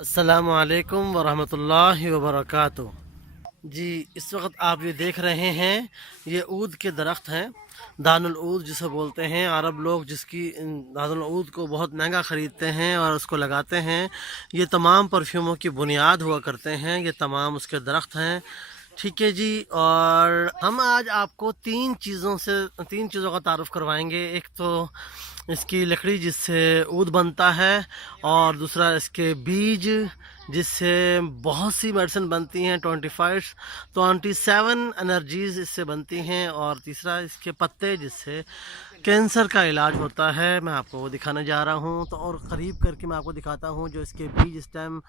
السلام علیکم ورحمۃ اللہ وبرکاتہ۔ جی، اس وقت آپ یہ دیکھ رہے ہیں، یہ عود کے درخت ہیں، دان العود جسے بولتے ہیں عرب لوگ، جس کی دان العود کو بہت مہنگا خریدتے ہیں اور اس کو لگاتے ہیں۔ یہ تمام پرفیوموں کی بنیاد ہوا کرتے ہیں، یہ تمام اس کے درخت ہیں، ٹھیک ہے جی۔ اور ہم آج آپ کو تین چیزوں کا تعارف کروائیں گے۔ ایک تو اس کی لکڑی جس سے عود بنتا ہے، اور دوسرا اس کے بیج جس سے بہت سی میڈیسن بنتی ہیں، 27 انرجیز اس سے بنتی ہیں، اور تیسرا اس کے پتے جس سے کینسر کا علاج ہوتا ہے۔ میں آپ کو وہ دکھانے جا رہا ہوں، تو اور قریب کر کے میں آپ کو دکھاتا ہوں جو اس کے بیج، اس ٹائم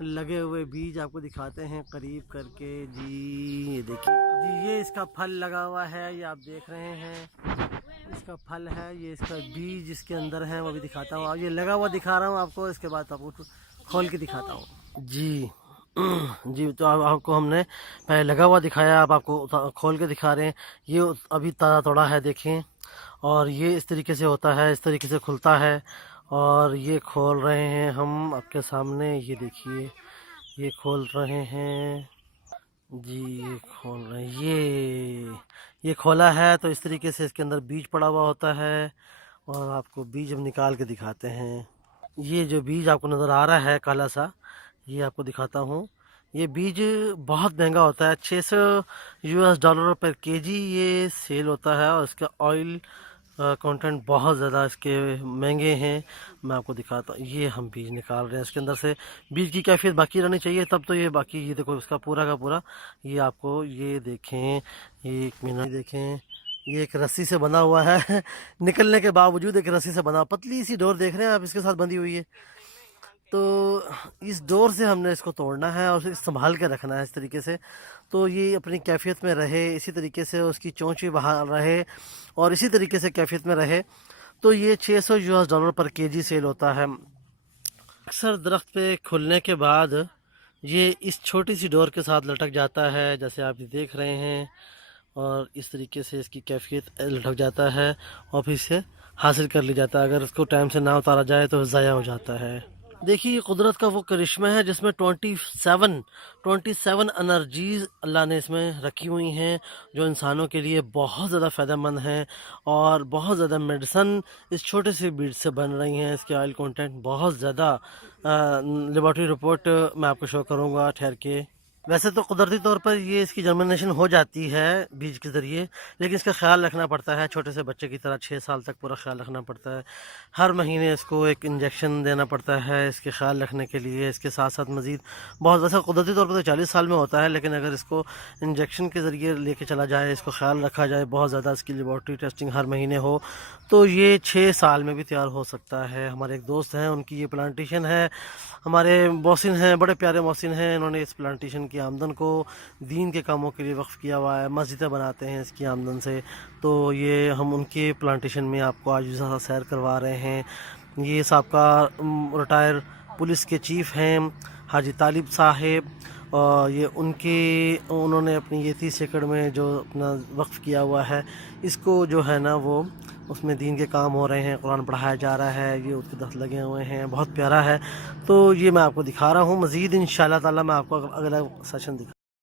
لگے ہوئے بیج آپ کو دکھاتے ہیں قریب کر کے۔ جی یہ دیکھیے جی، یہ اس کا پھل لگا ہوا ہے، یہ آپ دیکھ رہے ہیں، اس کا پھل ہے، یہ اس کا بیج جس کے اندر ہے وہ بھی دکھاتا ہوں، اور یہ لگا ہوا دکھا رہا ہوں آپ کو، اس کے بعد آپ کو کھول کے دکھاتا ہوں۔ جی جی، تو آپ کو ہم نے پہلے لگا ہوا دکھایا، اب آپ کو کھول کے دکھا رہے ہیں۔ یہ ابھی تازہ توڑا ہے، دیکھیں، اور یہ اس طریقے سے ہوتا ہے، اس طریقے سے کھلتا ہے، اور یہ کھول رہے ہیں ہم آپ کے سامنے، یہ دیکھیے یہ کھول رہے ہیں جی، یہ کھول رہے ہیں، یہ کھولا ہے، تو اس طریقے سے اس کے اندر بیج پڑا ہوا ہوتا ہے، اور آپ کو بیج ہم نکال کے دکھاتے ہیں۔ یہ جو بیج آپ کو نظر آ رہا ہے کالا سا، یہ آپ کو دکھاتا ہوں۔ یہ بیج بہت مہنگا ہوتا ہے، $600 پر kg یہ سیل ہوتا ہے، اور اس کا آئل کانٹینٹ بہت زیادہ اس کے مہنگے ہیں۔ میں آپ کو دکھاتا ہوں، یہ ہم بیج نکال رہے ہیں، اس کے اندر سے بیج کی کیفیت باقی رہنی چاہیے، تب تو یہ باقی، یہ دیکھو اس کا پورا کا پورا، یہ آپ کو یہ دیکھیں، یہ ایک منٹ دیکھیں، یہ ایک رسی سے بنا ہوا ہے نکلنے کے باوجود ایک رسی سے بنا، پتلی سی ڈور دیکھ رہے ہیں آپ، اس کے ساتھ بندھی ہوئی ہے، تو اس ڈور سے ہم نے اس کو توڑنا ہے اور اسے سنبھال کے رکھنا ہے اس طریقے سے، تو یہ اپنی کیفیت میں رہے، اسی طریقے سے اس کی چونچ بھی بحال رہے، اور اسی طریقے سے کیفیت میں رہے، تو یہ $600 پر kg سیل ہوتا ہے۔ اکثر درخت پہ کھلنے کے بعد یہ اس چھوٹی سی ڈور کے ساتھ لٹک جاتا ہے، جیسے آپ یہ دیکھ رہے ہیں، اور اس طریقے سے اس کی کیفیت لٹک جاتا ہے، اور پھر اسے حاصل کر لی جاتا ہے۔ اگر اس کو ٹائم سے نہ اتارا جائے تو ضائع ہو جاتا ہے۔ دیکھیے، یہ قدرت کا وہ کرشمہ ہے جس میں 27 انرجیز اللہ نے اس میں رکھی ہوئی ہیں، جو انسانوں کے لیے بہت زیادہ فائدہ مند ہیں، اور بہت زیادہ میڈیسن اس چھوٹے سے بیج سے بن رہی ہیں۔ اس کے آئل کانٹینٹ بہت زیادہ، لیبارٹری رپورٹ میں آپ کو شو کروں گا ٹھہر کے۔ ویسے تو قدرتی طور پر یہ اس کی جرمنیشن ہو جاتی ہے بیج کے ذریعے، لیکن اس کا خیال رکھنا پڑتا ہے، چھوٹے سے بچے کی طرح 6 سال تک پورا خیال رکھنا پڑتا ہے۔ ہر مہینے اس کو ایک انجیکشن دینا پڑتا ہے اس کے خیال رکھنے کے لیے۔ اس کے ساتھ ساتھ مزید بہت، ویسے قدرتی طور پر تو 40 سال میں ہوتا ہے، لیکن اگر اس کو انجیکشن کے ذریعے لے کے چلا جائے، اس کو خیال رکھا جائے، بہت زیادہ اس کی لیبارٹری ٹیسٹنگ ہر مہینے ہو، تو یہ 6 سال میں بھی تیار ہو سکتا ہے۔ ہمارے ایک دوست ہیں، ان کی یہ پلانٹیشن ہے، ہمارے محسن ہیں، بڑے پیارے محسن ہیں، انہوں نے اس پلانٹیشن کی آمدن کو دین کے کاموں کے لیے وقف کیا ہوا ہے، مسجدیں بناتے ہیں اس کی آمدن سے، تو یہ ہم ان کے پلانٹیشن میں آپ کو آج سیر کروا رہے ہیں۔ یہ سابقہ ریٹائر پولیس کے چیف ہیں حاجی طالب صاحب، اور یہ انہوں نے اپنی یہ 30 ایکڑ میں جو اپنا وقف کیا ہوا ہے، اس کو جو ہے نا وہ اس میں دین کے کام ہو رہے ہیں، قرآن پڑھایا جا رہا ہے، یہ اس کے درخت لگے ہوئے ہیں، بہت پیارا ہے، تو یہ میں آپ کو دکھا رہا ہوں۔ مزید انشاءاللہ تعالی میں آپ کو اگلا سیشن دکھا